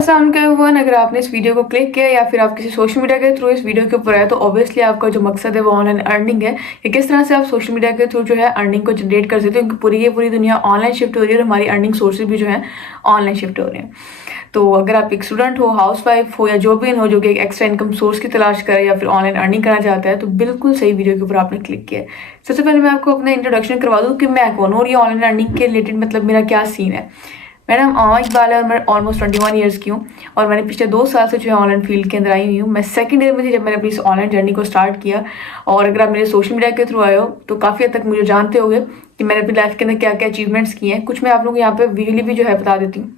अस्सलाम, अगर आपने इस वीडियो को क्लिक किया या फिर आप किसी सोशल मीडिया के थ्रू इस वीडियो के ऊपर आए तो ऑब्वियसली आपका जो मकसद है वो ऑनलाइन अर्निंग है कि किस तरह से आप सोशल मीडिया के थ्रू जो है अर्निंग को जनरेट कर सकते हो, क्योंकि पूरी की पूरी दुनिया ऑनलाइन शिफ्ट हो रही है और हमारी अर्निंग सोर्सेज भी जो है ऑनलाइन शिफ्ट हो रहे हैं। तो अगर आप एक स्टूडेंट हो, हाउस वाइफ हो या जो भी हो जो कि एक एक्स्ट्रा इनकम सोर्स की तलाश करे या फिर ऑनलाइन अर्निंग करना चाहता है तो बिल्कुल सही वीडियो के ऊपर आपने क्लिक किया है। सबसे पहले मैं आपको अपना इंट्रोडक्शन करवा दूँ कि मैं कौन हूँ और ये ऑनलाइन अर्निंग के रिलेटेड मतलब मेरा क्या सीन है। मेरा नाम अमा इकबाल है और मैं ऑलमोस्ट 21 ईयर्स की हूँ और मैंने पिछले 2 साल से जो है ऑनलाइन फील्ड के अंदर आई हुई हूँ। मैं सेकंड ईयर में थी जब मैंने अपनी इस ऑनलाइन जर्नी को स्टार्ट किया। और अगर आप मेरे सोशल मीडिया के थ्रू आए हो तो काफ़ी हद तक मुझे जानते होंगे कि मैंने अपनी लाइफ के अंदर क्या क्या अचीवमेंट्स किए हैं। कुछ मैं आप लोगों को यहाँ पे विजुअली भी जो है बता देती हूँ,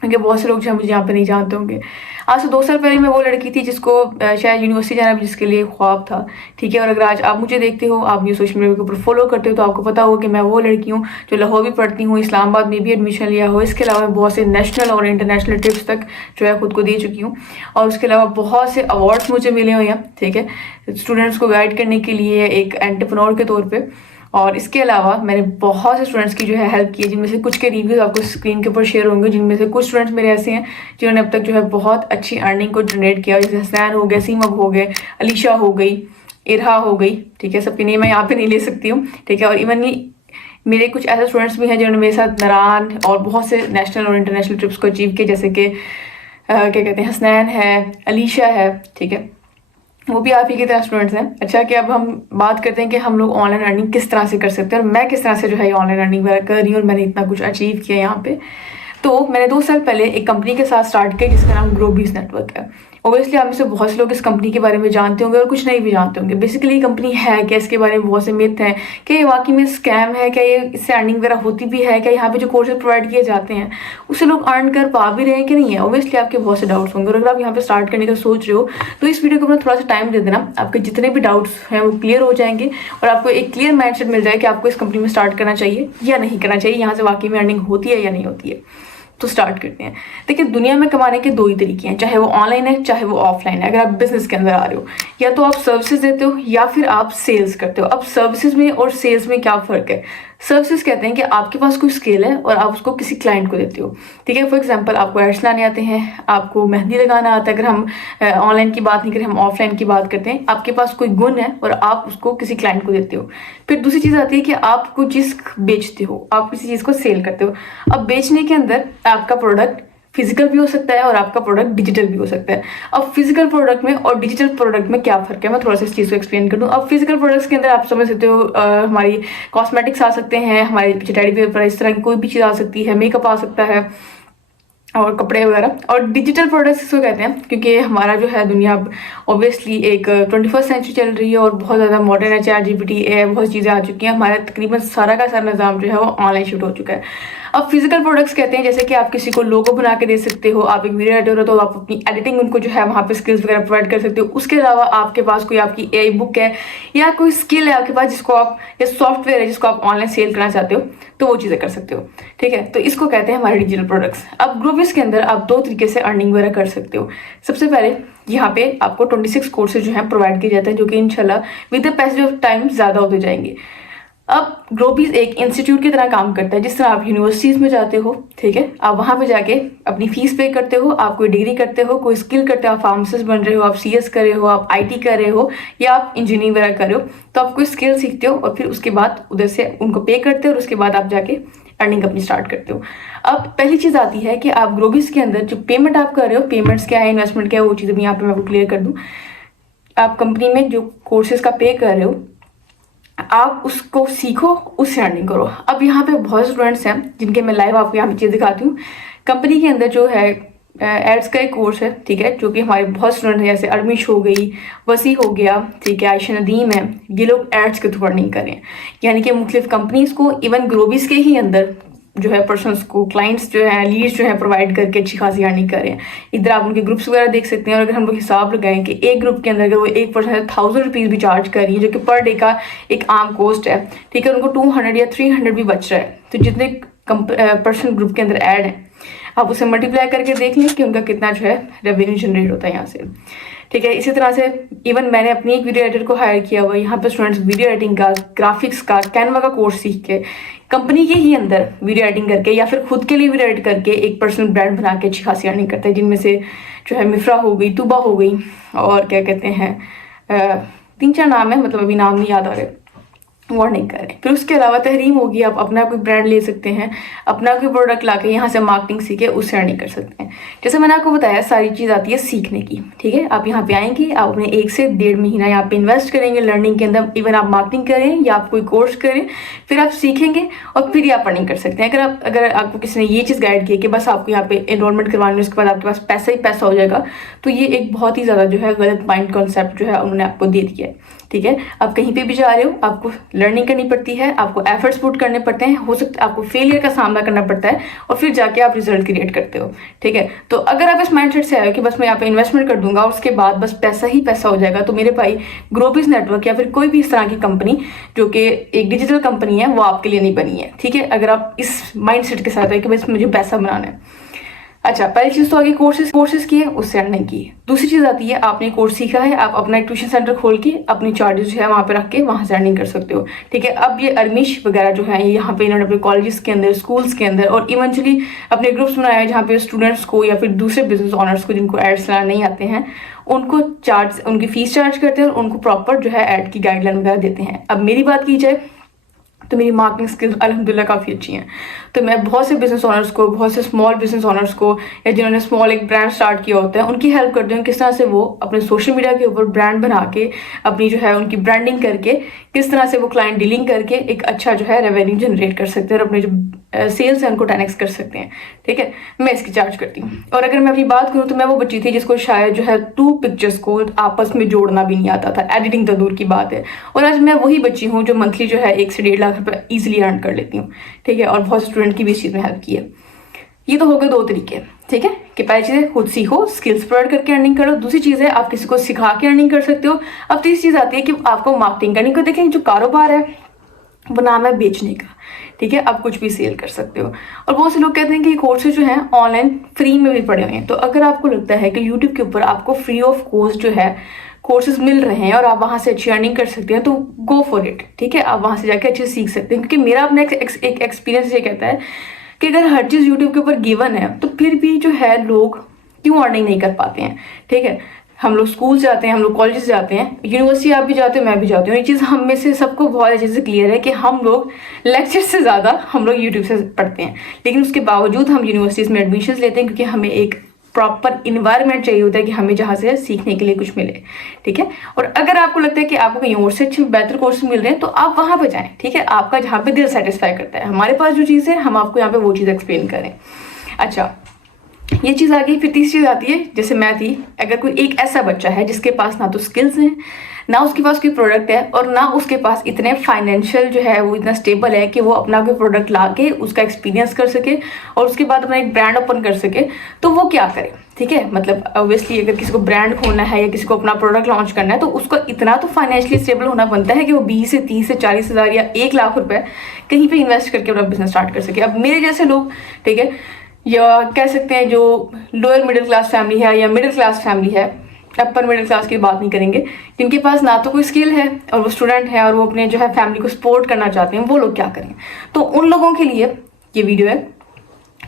क्योंकि बहुत से लोग जो है मुझे यहाँ पे नहीं जानते होंगे। आज से 2 साल पहले मैं वो लड़की थी जिसको शायद यूनिवर्सिटी जाना भी जिसके लिए ख्वाब था, ठीक है। और अगर आज आप मुझे देखते हो, आप मुझे सोशल मीडिया के ऊपर फॉलो करते हो तो आपको पता होगा कि मैं वो लड़की हूँ जो लाहौर भी पढ़ती हूँ, इस्लामाबाद में भी एडमिशन लिया हो। इसके अलावा मैं बहुत से नेशनल और इंटरनेशनल ट्रिप्स तक जो है खुद को दे चुकी हूँ और उसके अलावा बहुत से अवार्ड्स मुझे मिले हुए हैं, ठीक है, स्टूडेंट्स को गाइड करने के लिए एक एंटरप्रेन्योर के तौर पर। और इसके अलावा मैंने बहुत से स्टूडेंट्स की जो है हेल्प की है, जिनमें से कुछ के रिव्यूज आपको स्क्रीन के ऊपर शेयर होंगे, जिनमें से कुछ स्टूडेंट्स मेरे ऐसे हैं जिन्होंने अब तक जो है बहुत अच्छी अर्निंग को जनरेट किया, जैसे हसनैन हो गए, सीमब हो गए, अलीशा हो गई, इरहा हो गई, ठीक है। सबके नेम मैं यहाँ पे नहीं ले सकती हूँ, ठीक है। और इवन मेरे कुछ ऐसे स्टूडेंट्स भी हैं जिन्होंने मेरे साथ नारान और बहुत से नेशनल और इंटरनेशनल ट्रिप्स को अचीव किया, जैसे कि क्या कहते हैं, हसनैन है, अलीशा है, ठीक है, वो भी आप ही की तरह स्टूडेंट्स हैं। अच्छा कि अब हम बात करते हैं कि हम लोग ऑनलाइन अर्निंग किस तरह से कर सकते हैं और मैं किस तरह से जो है ऑनलाइन अर्निंग वगैरह कर रही हूँ और मैंने इतना कुछ अचीव किया यहाँ पे। तो मैंने 2 साल पहले एक कंपनी के साथ स्टार्ट किया जिसका नाम ग्रोबीज नेटवर्क है। ओबियसली आप में से बहुत से लोग इस कंपनी के बारे में जानते होंगे और कुछ नहीं भी जानते होंगे। बेसिकली कंपनी है क्या, इसके बारे में बहुत से मिथ हैं, क्या ये वाकई में स्कैम है, क्या ये इससे अर्निंग वगैरह होती भी है, क्या यहाँ पे जो कोर्सेज प्रोवाइड किए जाते हैं उससे लोग अर्न कर पा भी रहे हैं कि नहीं है। ओबियसली आपके बहुत से डाउट्स होंगे और अगर आप यहाँ पे स्टार्ट करने का सोच रहे हो तो इस वीडियो को अपना थोड़ा सा टाइम दे देना, आपके जितने भी डाउट्स हैं वो क्लियर हो जाएंगे और आपको एक क्लियर माइंडसेट मिल जाए कि आपको इस कंपनी में स्टार्ट करना चाहिए या नहीं करना चाहिए, यहाँ से वाकई में अर्निंग होती है या नहीं होती है। तो स्टार्ट करते हैं। देखिए, दुनिया में कमाने के 2 ही तरीके हैं, चाहे वो ऑनलाइन है चाहे वो ऑफलाइन है। अगर आप बिजनेस के अंदर आ रहे हो, या तो आप सर्विसेज देते हो या फिर आप सेल्स करते हो। अब सर्विसेज में और सेल्स में क्या फ़र्क है? सर्विसेज कहते हैं कि आपके पास कोई स्किल है और आप उसको किसी क्लाइंट को देते हो, ठीक है। फॉर एग्जांपल आपको एड्स लाने आते हैं, आपको मेहंदी लगाना आता है। अगर हम ऑनलाइन की बात नहीं करें, हम ऑफलाइन की बात करते हैं, आपके पास कोई गुण है और आप उसको किसी क्लाइंट को देते हो। फिर दूसरी चीज़ आती है कि आप कोई चीज़ बेचते हो, आप किसी चीज़ को सेल करते हो। अब बेचने के अंदर आपका प्रोडक्ट फिजिकल भी हो सकता है और आपका प्रोडक्ट डिजिटल भी हो सकता है। अब फिजिकल प्रोडक्ट में और डिजिटल प्रोडक्ट में क्या फ़र्क है, मैं थोड़ा सा इस चीज़ को एक्सप्लेन कर दूँ। अब फिजिकल प्रोडक्ट्स के अंदर आप समझ सकते हो हमारी कॉस्मेटिक्स आ सकते हैं, हमारे पीछे टेडी बियर पर इस तरह की कोई भी चीज़ आ सकती है, मेकअप आ सकता है और कपड़े वगैरह। और डिजिटल प्रोडक्ट्स इसको कहते हैं क्योंकि हमारा जो है दुनिया अब ऑब्वियसली एक 21st सेंचुरी चल रही है और बहुत ज़्यादा मॉडर्न है, ChatGPT है, बहुत चीज़ें आ चुकी हैं। हमारा तकरीबन सारा का सारा निज़ाम जो है वो ऑनलाइन शिफ्ट हो चुका है। अब फिजिकल प्रोडक्ट्स कहते हैं जैसे कि आप किसी को लोगो बना के दे सकते हो, आप एक वीडियो एडिटर हो तो आप अपनी एडिटिंग उनको जो है वहाँ पे स्किल्स वगैरह प्रोवाइड कर सकते हो। उसके अलावा आपके पास कोई आपकी AI बुक है या कोई स्किल है आपके पास जिसको आप, या सॉफ्टवेयर है जिसको आप ऑनलाइन सेल करना चाहते हो, तो वो चीज़ें कर सकते हो, ठीक है। तो इसको कहते हैं हमारे डिजिटल प्रोडक्ट्स। अब ग्रोविस के अंदर आप 2 तरीके से अर्निंग वगैरह कर सकते हो। सबसे पहले यहाँ पे आपको 26 कोर्सेज जो हैं प्रोवाइड किए जाते हैं, जो कि इंशाल्लाह with the passage of time ज़्यादा होते जाएंगे। अब ग्रोबीज एक इंस्टीट्यूट की तरह काम करता है। जिस तरह आप यूनिवर्सिटीज़ में जाते हो, ठीक है, आप वहाँ पे जाके अपनी फीस पे करते हो, आप कोई डिग्री करते हो, कोई स्किल करते हो, आप फार्मासिस्ट बन रहे हो, आप CS कर रहे हो, आप IT कर रहे हो या आप इंजीनियरिंग वगैरह कर रहे हो, तो आप कोई स्किल सीखते हो और फिर उसके बाद उधर से उनको पे करते हो और उसके बाद आप जाके अर्निंग अपनी स्टार्ट करते हो। अब पहली चीज़ आती है कि आप ग्रोबीज के अंदर जो पेमेंट आप कर रहे हो, पेमेंट्स क्या है, इन्वेस्टमेंट क्या है, वो चीज़ें भी यहाँ पे मैं आपको क्लियर कर दूँ। आप कंपनी में जो कोर्सेज का पे कर रहे हो, आप उसको सीखो, उससे अर्निंग करो। अब यहाँ पे बहुत स्टूडेंट्स हैं जिनके मैं लाइव आपको यहाँ पे चीज़ दिखाती हूँ। कंपनी के अंदर जो है एड्स का एक कोर्स है, ठीक है, जो कि हमारे बहुत स्टूडेंट हैं, जैसे अरमिश हो गई, वसी हो गया, ठीक है, आयशा नदीम है, ये लोग एड्स के थ्रू अर्निंग करें, यानी कि मुख्तलिफ कंपनीज को, इवन ग्रोबीज के ही अंदर जो है पर्सनस को, क्लाइंट्स जो है, लीड्स जो है प्रोवाइड करके अच्छी खासी अर्निंग कर रहे हैं। इधर आप उनके ग्रुप्स वगैरह देख सकते हैं और अगर हम लोग हिसाब लगाएं कि एक ग्रुप के अंदर अगर वो एक पर्सन 1000 रुपीज़ भी चार्ज कर रही है, जो कि पर डे का एक आम कॉस्ट है, ठीक है, उनको 200 या 300 भी बच रहा है। तो जितने पर्सन ग्रुप के अंदर ऐड है, आप उसे मल्टीप्लाई करके देख लें कि उनका कितना जो है रेवेन्यू जनरेट होता है यहाँ से, ठीक है। इसी तरह से इवन मैंने अपनी एक वीडियो एडिटर को हायर किया हुआ है। यहाँ पे स्टूडेंट्स वीडियो एडिटिंग का, ग्राफिक्स का, कैनवा का कोर्स सीख के कंपनी के ही अंदर वीडियो एडिटिंग करके या फिर खुद के लिए वीडियो एडिट करके एक पर्सनल ब्रांड बना के अच्छी खासी अर्निंग करते हैं, जिनमें से जो है मिफ्रा हो गई, तुबा हो गई, और क्या कहते हैं 3-4 नाम है, मतलब अभी नाम नहीं याद आ रहे, वो नहीं करें। फिर उसके अलावा तहरीम होगी, आप अपना कोई ब्रांड ले सकते हैं, अपना कोई प्रोडक्ट लाके यहाँ से मार्केटिंग सीखे उससे अर्निंग कर सकते हैं। जैसे मैंने आपको बताया सारी चीज़ आती है सीखने की, ठीक है। आप यहाँ पे आएंगे, आप अपने 1 से 1.5 महीना यहाँ पे इन्वेस्ट करेंगे लर्निंग के अंदर। इवन आप मार्केटिंग करें या आप कोई कोर्स करें, फिर आप सीखेंगे और फिर आप अर्निंग कर सकते हैं। अगर आपको किसी ने ये चीज़ गाइड की कि बस आपको यहाँ पे एनरोलमेंट करवानी है, उसके बाद आपके पास पैसा ही पैसा हो जाएगा, तो ये एक बहुत ही ज़्यादा जो है गलत माइंड कॉन्सेप्ट जो है उन्होंने आपको दे दिया है, ठीक है। आप कहीं पे भी जा रहे हो, आपको लर्निंग करनी पड़ती है, आपको एफर्ट्स पुट करने पड़ते हैं, हो सकता है आपको फेलियर का सामना करना पड़ता है और फिर जाके आप रिजल्ट क्रिएट करते हो, ठीक है। तो अगर आप इस माइंडसेट से आए हो कि बस मैं यहाँ पे इन्वेस्टमेंट कर दूंगा और उसके बाद बस पैसा ही पैसा हो जाएगा, तो मेरे भाई ग्रोबिस नेटवर्क या फिर कोई भी इस तरह की कंपनी जो कि एक डिजिटल कंपनी है वो आपके लिए नहीं बनी है, ठीक है। अगर आप इस माइंडसेट के साथ है कि बस मुझे पैसा बनाना है। अच्छा, पहली चीज़ तो आगे कोर्सेज किए, उससे अर्निंग की। दूसरी चीज़ आती है आपने कोर्स सीखा है, आप अपना एक ट्यूशन सेंटर खोल के अपनी चार्जेस जो है वहाँ पे रख के वहाँ से अर्निंग कर सकते हो, ठीक है। अब ये अर्मिश वगैरह जो है यहाँ पे इन्होंने अपने कॉलेजेस के अंदर, स्कूल्स के अंदर और इवेंचुअली अपने ग्रुप्स बनाए हैं जहाँ पे स्टूडेंट्स को या फिर दूसरे बिजनेस ऑनर्स को जिनको एड्स चलाना नहीं आते हैं उनकी फीस चार्ज करते हैं और उनको प्रॉपर जो है एड की गाइडलाइन वगैरह देते हैं। अब मेरी बात की जाए तो मेरी मार्केटिंग स्किल्स अल्हम्दुलिल्लाह काफ़ी अच्छी हैं, तो मैं बहुत से बिजनेस ऑनर्स को, बहुत से स्मॉल बिजनेस ऑनर्स को या जिन्होंने स्मॉल एक ब्रांड स्टार्ट किया होता है उनकी हेल्प करती हूँ किस तरह से वो अपने सोशल मीडिया के ऊपर ब्रांड बना के अपनी जो है उनकी ब्रांडिंग करके किस तरह से वो क्लाइंट डीलिंग करके एक अच्छा जो है रेवेन्यू जनरेट कर सकते हैं और अपने जो सेल्स है उनको 10x कर सकते हैं, ठीक है। मैं इसकी चार्ज करती हूँ। और अगर मैं अपनी बात करूँ तो मैं वो बच्ची थी जिसको शायद जो है 2 पिक्चर्स को आपस में जोड़ना भी नहीं आता था, एडिटिंग तो दूर की बात है, और आज मैं वही बच्ची हूँ जो मंथली जो है 1 से 1.5 लाख रुपये ईजिली अर्न कर लेती हूँ, ठीक है। और बहुत स्टूडेंट की भी इस चीज़ में हेल्प की है। ये तो हो गए 2 तरीके, ठीक है, कि पहली चीज़ है खुद सीखो, स्किल्स प्रोवाइड करके अर्निंग करो। दूसरी चीज़ है आप किसी को सिखा के अर्निंग कर सकते हो। अब तीसरी चीज़ आती है कि आपको मार्केटिंग करनी को। देखें, जो कारोबार है वो नाम है बेचने का, ठीक है। आप कुछ भी सेल कर सकते हो। और बहुत से लोग कहते हैं कि कोर्सेज जो हैं ऑनलाइन फ्री में भी पड़े हुए हैं, तो अगर आपको लगता है कि यूट्यूब के ऊपर आपको फ्री ऑफ कॉस्ट जो है कोर्सेज मिल रहे हैं और आप वहाँ से अच्छी अर्निंग कर सकते हैं तो गो फॉर इट, ठीक है। आप वहाँ से जाके अच्छे सीख सकते हैं, क्योंकि मेरा अपना एक एक्सपीरियंस ये कहता है कि अगर हर चीज़ यूट्यूब के ऊपर गिवन है तो फिर भी जो है लोग क्यों अर्निंग नहीं कर पाते हैं, ठीक है। हम लोग स्कूल जाते हैं, हम लोग कॉलेज जाते हैं, यूनिवर्सिटी आप भी जाते हो, मैं भी जाती हूँ। ये चीज़ हम में से सबको बहुत अच्छे से क्लियर है कि हम लोग लेक्चर से ज़्यादा हम लोग यूट्यूब से पढ़ते हैं, लेकिन उसके बावजूद हम यूनिवर्सिटीज़ में एडमिशन्स लेते हैं क्योंकि हमें एक प्रॉपर इन्वायरमेंट चाहिए होता है कि हमें जहाँ से सीखने के लिए कुछ मिले, ठीक है। और अगर आपको लगता है कि आपको कहीं और से अच्छे बेहतर कोर्स मिल रहे हैं तो आप वहाँ पे जाएं, ठीक है। आपका जहाँ पे दिल सेटिस्फाई करता है, हमारे पास जो चीज़ है हम आपको यहाँ पे वो चीज़ एक्सप्लेन करें। अच्छा, ये चीज़ आ गई। फिर तीसरी चीज़ आती है, जैसे मैं थी, अगर कोई एक ऐसा बच्चा है जिसके पास ना तो स्किल्स हैं, ना उसके पास कोई प्रोडक्ट है और ना उसके पास इतने फाइनेंशियल जो है वो इतना स्टेबल है कि वो अपना कोई प्रोडक्ट ला के उसका एक्सपीरियंस कर सके और उसके बाद अपना एक ब्रांड ओपन कर सके, तो वो क्या करे, ठीक है। मतलब ऑब्वियसली अगर किसी को ब्रांड खोलना है या किसी को अपना प्रोडक्ट लॉन्च करना है तो उसको इतना तो फाइनेंशियली स्टेबल होना बनता है कि वो 20 से 30 से 40 हज़ार या 1 लाख रुपए कहीं पे इन्वेस्ट करके अपना बिजनेस स्टार्ट कर सके। अब मेरे जैसे लोग, ठीक है, या कह सकते हैं जो लोअर मिडिल क्लास फैमिली है या मिडिल क्लास फैमिली है, अपर मिडिल क्लास की बात नहीं करेंगे, जिनके पास ना तो कोई स्किल है और वो स्टूडेंट है और वो अपने जो है फैमिली को सपोर्ट करना चाहते हैं, वो लोग क्या करें। तो उन लोगों के लिए ये वीडियो है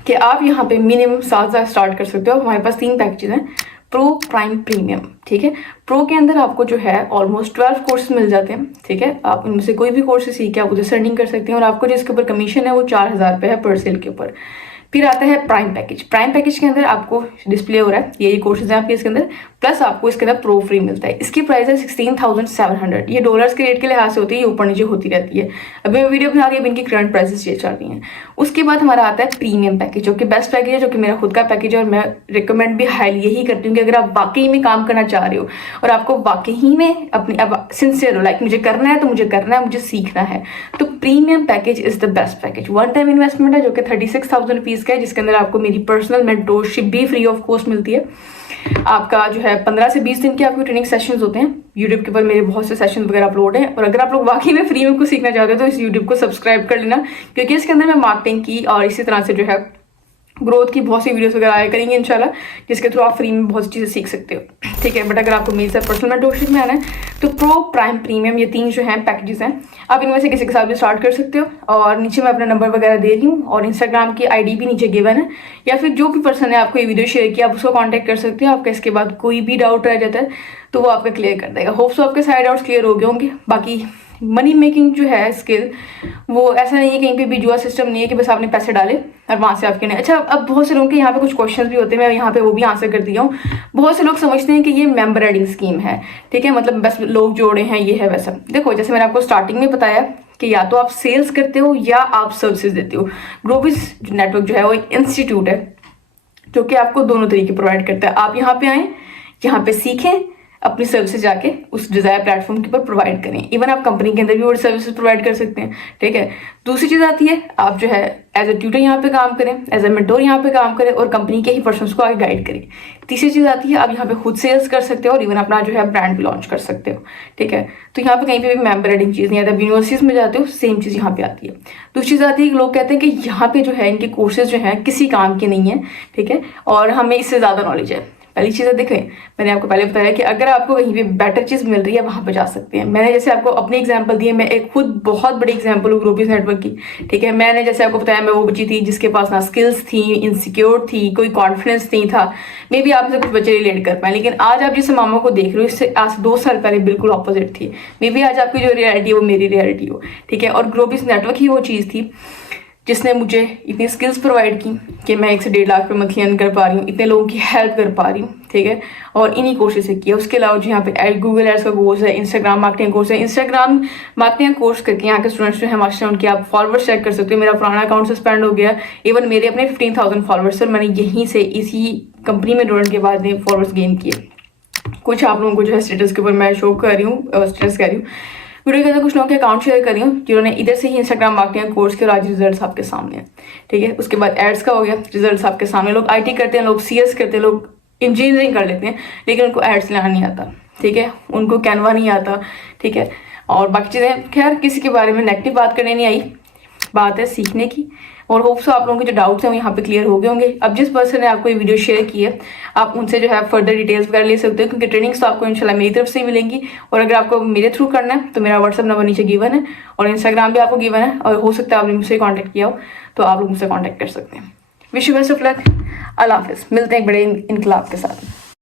कि आप यहाँ पे मिनिमम 7 हज़ार स्टार्ट कर सकते हो। हमारे पास 3 पैकेजेस हैं, प्रो, प्राइम, प्रीमियम, ठीक है। प्रो के अंदर आपको जो है ऑलमोस्ट 12 कोर्सेज मिल जाते हैं, ठीक है। आप उनमें से कोई भी कोर्सेज सीख के आप उधर से अर्निंग कर सकते हैं और आपको जिसके ऊपर कमीशन है वो 4 हज़ार रुपये है पर सेल के ऊपर। फिर आता है प्राइम पैकेज। प्राइम पैकेज के अंदर आपको डिस्प्ले हो रहा है ये कोर्सेज हैं आपके इसके अंदर, प्लस आपको इसके अंदर प्रो फ्री मिलता है। इसकी प्राइस है 16,700। ये डॉलर्स के रेट के लिहाज से होती है, ये ऊपर नीचे होती रहती है। अभी मैं वीडियो बना रही हूँ, इनकी करंट प्राइसेस ये चल रही हैं। उसके बाद हमारा आता है प्रीमियम पैकेज, जो कि बेस्ट पैकेज है, जो कि मेरा खुद का पैकेज है और मैं रिकमेंड भी हाईली यही करती हूँ कि अगर आप वाकई में काम करना चाह रहे हो और आपको वाकई में अपनी अब सिंसियर हो, लाइक मुझे करना है तो मुझे करना है, मुझे सीखना है, तो premium package is the best package. 1 time investment है जो कि 36,000 रुपीज़ का है, जिसके अंदर आपको मेरी पर्सनल मेंटोरशिप भी फ्री ऑफ कॉस्ट मिलती है। आपका जो है 15 से 20 दिन के आपके ट्रेनिंग सेशंस होते हैं। यूट्यूब के ऊपर मेरे बहुत से सेशन वगैरह अपलोड हैं और अगर आप लोग वाकई में फ्री में कुछ सीखना चाहते हो तो इस यूट्यूब को सब्सक्राइब कर लेना, क्योंकि इसके अंदर मैं मार्केटिंग की और इसी तरह से जो है ग्रोथ की बहुत सी वीडियोस वगैरह आया करेंगे इंशाल्लाह, जिसके थ्रू आप फ्री में बहुत सी चीज़ें सीख सकते हो, ठीक है। बट अगर आपको मेरे साथ पर्सनल मेंटरशिप में आना है तो प्रो, प्राइम, प्रीमियम, ये 3 जो हैं पैकेजेस हैं, आप इनमें से किसी के साथ भी स्टार्ट कर सकते हो। और नीचे मैं अपना नंबर वगैरह दे रही हूँ और इंस्टाग्राम की आईडी भी नीचे गिवन है, या फिर जो भी पर्सन है आपको ये वीडियो शेयर किया आप उसको कॉन्टैक्ट कर सकते हो। आपका इसके बाद कोई भी डाउट रह जाता है तो वो आपका क्लियर कर देगा। होप सो आपके सारे डाउट्स क्लियर हो गए होंगे। बाकी मनी मेकिंग जो है स्किल, वो ऐसा नहीं है कहीं पे भी जुआ सिस्टम नहीं है कि बस आपने पैसे डाले और वहाँ से आपके नहीं। अच्छा, अब बहुत से लोगों के यहाँ पे कुछ क्वेश्चंस भी होते हैं, मैं यहाँ पे वो भी आंसर कर दिया हूँ। बहुत से लोग समझते हैं कि ये मेंबर एडिंग स्कीम है, ठीक है, मतलब बस लोग जोड़े हैं, ये है वैसा। देखो, जैसे मैंने आपको स्टार्टिंग में बताया कि या तो आप सेल्स करते हो या आप सर्विसेज देते हो। ग्रोबिस नेटवर्क जो है वो एक इंस्टीट्यूट है जो कि आपको दोनों तरीके प्रोवाइड करता है। आप यहाँ पे आएँ, यहाँ पे सीखें, अपनी सर्विसेज जाके उस डिजायर प्लेटफॉर्म के ऊपर प्रोवाइड करें। इवन आप कंपनी के अंदर भी वो सर्विसेज प्रोवाइड कर सकते हैं, ठीक है। दूसरी चीज़ आती है, आप जो है एज ए ट्यूटर यहाँ पे काम करें, एज ए मेंटोर यहाँ पे काम करें और कंपनी के ही पर्सन्स को आगे गाइड करें। तीसरी चीज़ आती है, आप यहाँ पे खुद सेल्स कर सकते हो और इवन अपना जो है ब्रांड भी लॉन्च कर सकते हो, ठीक है। तो यहाँ पे कहीं पे भी मेंबर एडिंग चीज़ नहीं आती। आप यूनिवर्सिटीज में जाते हो, सेम चीज़ यहाँ पे आती है। दूसरी चीज़ आती है कि लोग कहते हैं कि यहाँ पे जो है इनके कोर्सेज जो हैं किसी काम के नहीं है, ठीक है, और हमें इससे ज़्यादा नॉलेज है। पहली चीज़ देखें, मैंने आपको पहले बताया कि अगर आपको कहीं पे बेटर चीज़ मिल रही है वहाँ पे जा सकते हैं। मैंने जैसे आपको अपनी एग्जांपल दी है, मैं एक खुद बहुत बड़ी एग्जांपल हूँ ग्रोबिस नेटवर्क की, ठीक है। मैंने जैसे आपको बताया, मैं वो बच्ची थी जिसके पास ना स्किल्स थी, इनसिक्योर थी, कोई कॉन्फिडेंस नहीं था। मे बी आप से कुछ बच्चे रिलेट कर पाए, लेकिन आज आप जिस मामा को देख रहे हो इससे आज 2 साल पहले बिल्कुल ऑपोजिट थी। मे बी आज आपकी जो रियलिटी है वो मेरी रियलिटी हो, ठीक है। और ग्रोबिस नेटवर्क ही वो चीज़ थी जिसने मुझे इतनी स्किल्स प्रोवाइड की कि मैं 1 से 1.5 लाख रुपये मंथली अर्न कर पा रही हूँ, इतने लोगों की हेल्प कर पा रही हूँ, ठीक है। और इन्हीं कोर्सेज से किया। उसके अलावा जो यहाँ पे गूगल एड्स का कोर्स है, इंस्टाग्राम मार्केटिंग कोर्स है। इंस्टाग्राम मार्केटिंग कोर्स करके यहाँ के स्टूडेंट्स जो है मास्टर, उनके आप फॉलोवर्स चेक कर सकते हो। मेरा पुराना अकाउंट सस्पेंड हो गया, इवन मेरे अपने 15,000 फॉलोवर्स सर मैंने यहीं से इसी कंपनी में जुड़ने के बाद फॉलोवर्स गेन किए। कुछ आप लोगों को जो है स्टेटस के ऊपर मैं शो कर रही हूँ, स्टेटस कर रही हूँ, वीडियो के अंदर कुछ लोगों के अकाउंट शेयर कर रही हूँ जिन्होंने इधर से ही इंस्टाग्राम मार्केटिंग कोर्स के और आज रिजल्ट्स आपके सामने हैं, ठीक है। उसके बाद एड्स का हो गया, रिजल्ट्स आपके सामने। लोग आईटी करते हैं, लोग सीएस करते हैं, लोग इंजीनियरिंग कर लेते हैं, लेकिन उनको एड्स लाना नहीं आता, ठीक है, उनको कैनवा नहीं आता, ठीक है। और बाकी चीज़ें, खैर किसी के बारे में नेगेटिव बात करने नहीं आई, बात है सीखने की। और होप सो आप लोगों के जो डाउट्स हैं वो यहाँ पे क्लियर हो गए होंगे। अब जिस पर्सन ने आपको ये वीडियो शेयर की है, आप उनसे जो है फर्दर डिटेल्स वगैरह ले सकते हो, क्योंकि ट्रेनिंग्स तो आपको इंशाल्लाह मेरी तरफ से ही मिलेंगी। और अगर आपको मेरे थ्रू करना है तो मेरा व्हाट्सअप नंबर नीचे गिवन है और इंस्टाग्राम भी आपको गिवन है, और हो सकता है आपने मुझसे कॉन्टैक्ट किया हो तो आप लोग मुझसे कॉन्टैक्ट कर सकते हैं। Wish you best of luck. अल्लाह हाफिज़। मिलते हैं एक बड़े इनकलाब के साथ।